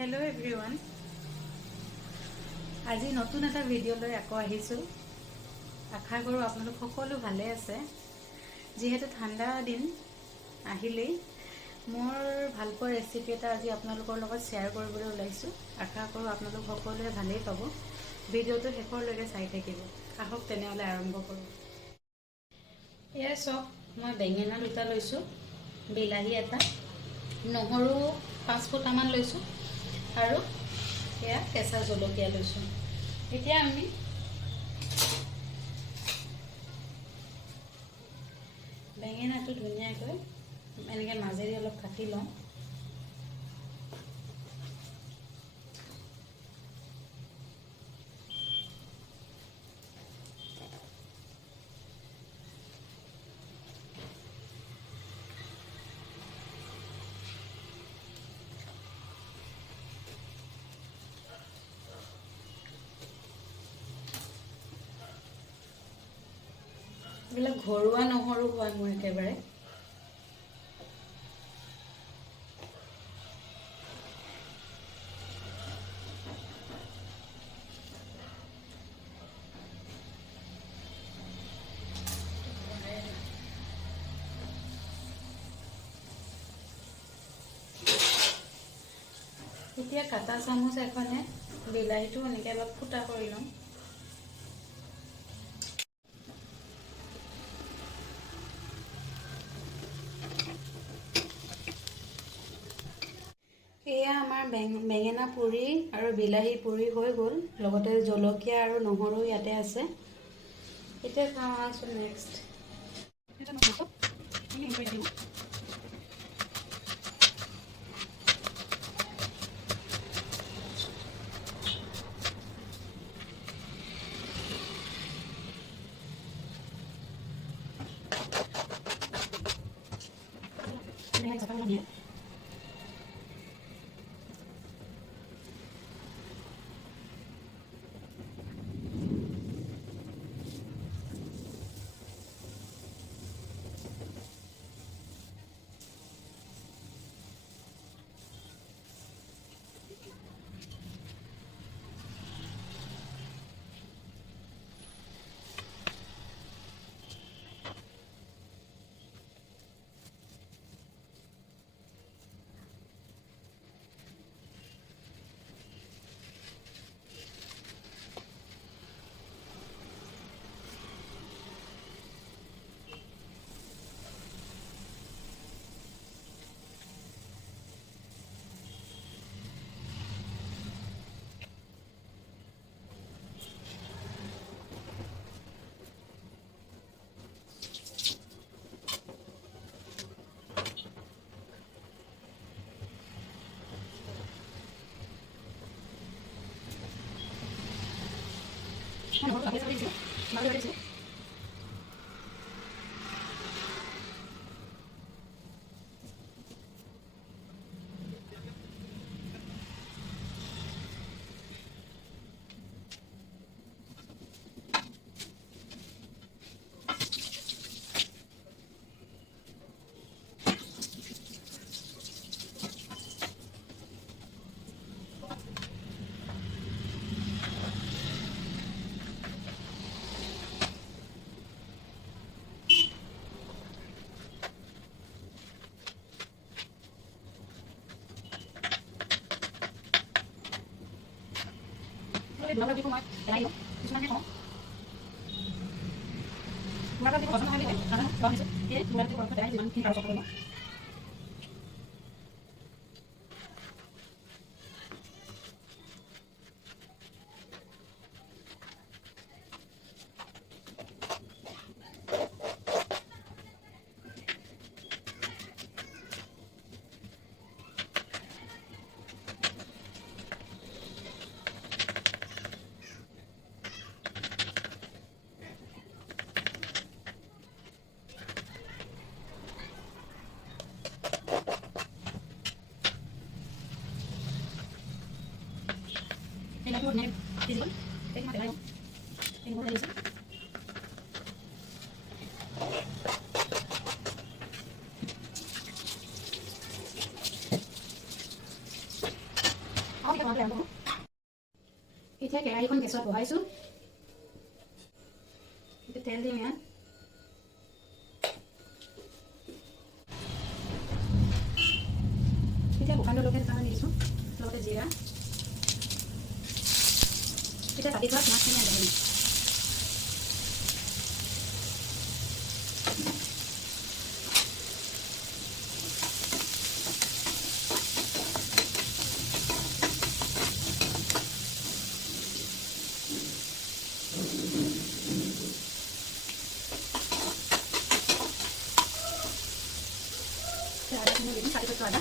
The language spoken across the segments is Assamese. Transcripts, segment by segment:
Hello everyone. আজি নতুন এটা ভিডিও লৈ আকৌ আহিছো। আশা কৰো আপোনালোক সকলো ভালে আছে। যেহেতু ঠাণ্ডা দিন আহিলেই মোৰ ভালপোৱা ৰেচিপি এটা আজি আপোনালোকৰ লগত শেয়াৰ কৰিবলৈ ওলাইছো। আশা কৰো আপোনালোক সকলোৱে ভালেই পাব। ভিডিওটো শেষৰলৈকে চাই থাকিব। আহক তেনেহলে আৰম্ভ কৰো। এয়া সব মই বেঙেনা দুটা লৈছো, বিলাহী এটা, নহৰু 5 ফুটামান লৈছো আৰু এয়া কেঁচা জলকীয়া লৈছো। এতিয়া আমি বেঙেনাটো ধুনীয়াকৈ এনেকৈ মাজেৰে অলপ কাটি লওঁ। এইবিলাক ঘৰুৱা নহৰু হয় মোৰ একেবাৰে। এতিয়া কাটা চামুচ এখনে বিলাহীটো এনেকৈ অলপ ফুটা কৰি লওঁ। এয়া আমাৰ বেঙেনা পুৰি আৰু বিলাহী পুৰি হৈ গ'ল, লগতে জলকীয়া আৰু নহৰু ইয়াতে আছে। এতিয়া খাওঁ আছো নেক্সট। এতিয়া কেৰাহীখন গেছত বহাইছোঁ। এতিয়া তেল দিম ইয়াত। এতিয়া শুকান জলকীয়া দুটামান দিছোঁ, লগতে জিৰা। এতিয়া কাটি থোৱা মাছখিনি আনি দিম। আদাখিনি দিম, কাটি থোৱা আদা।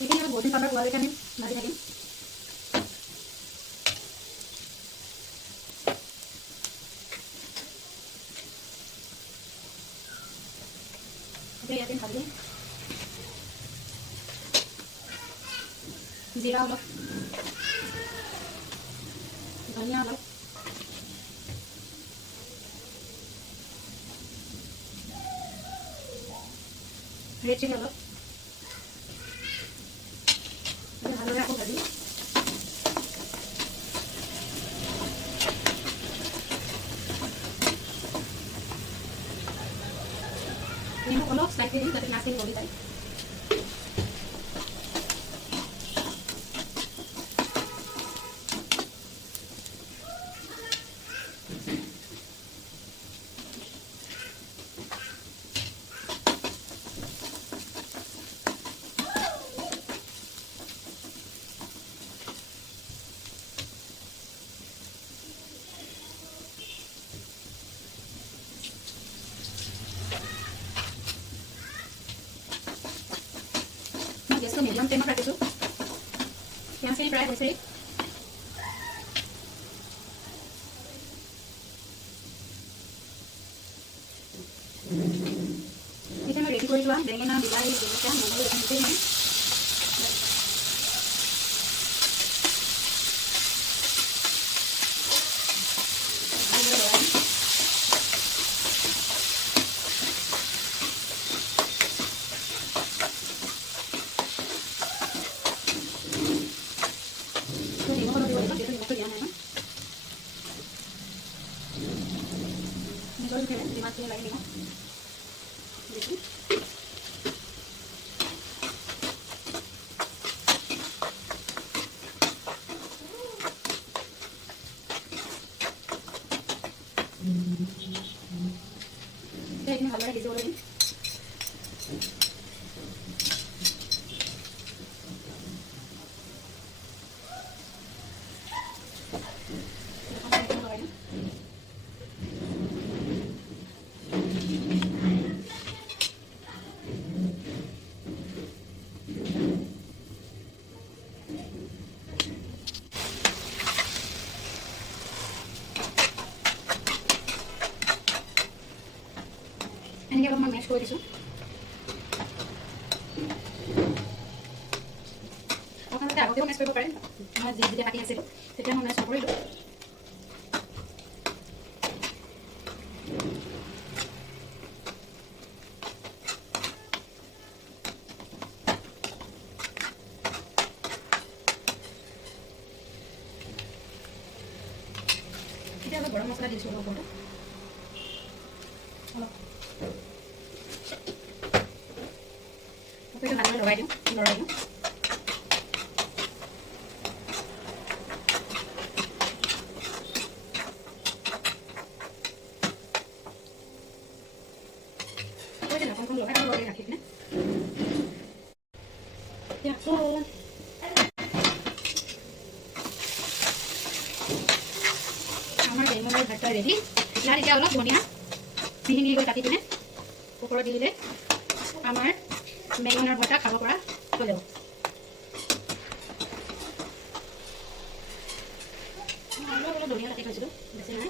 এইখিনি আমি গোল্ডেন কালাৰ পোৱালৈকে আমি ভাজি থাকিম। এতিয়া ইয়াতে ভাজি জিৰা অলপ, ধনিয়া অলপ, ৰেড চিলি অলপ, ভালদৰে আকৌ ভাজি নেমু অলপ স্লাইচলি দিম যাতে মাছখিনি গলি যায়। গেছটো মিডিয়াম ফ্লেমত ৰাখিছোঁ। পিঁয়াজখিনি প্ৰায় হৈছেই। এতিয়া মই ৰেডি কৰি লোৱা বেঙেনা, বিলাহী, জলকীয়া, নহৰু এইখিনি দিম। ভালদৰে লৰাই দিম। মাছখিনি লাগি দিব দেখি এইখিনি ভালদৰে সিজিবলৈ দিম। এনেকৈ অলপমান মেছ কৰি দিছোঁ। আপোনালোকে আগতেও মেছ কৰিব পাৰে, মই যেতিয়া কাটি আছিলোঁ তেতিয়া মই মেছ নকৰিলোঁ। এতিয়া অলপ গৰম মছলা দিছোঁ ওপৰতে অলপ। ভালদৰে লৰাই দিওঁ। ঢাকনখন লগাই আৰু ৰাখি কিনে আমাৰ বেঙেনাৰ ভাতটা ৰেডি। ইয়াত এতিয়া অলপ ধনিয়া মিহি মিহিকৈ কাটি কিনে ওপৰত দি দিলে আমাৰ বেঙেনাৰ ভৰ্তা খাব পৰা হৈ যাব। অলপ ধনিয়া কাটি থৈছিলোঁ, বেছি নাই।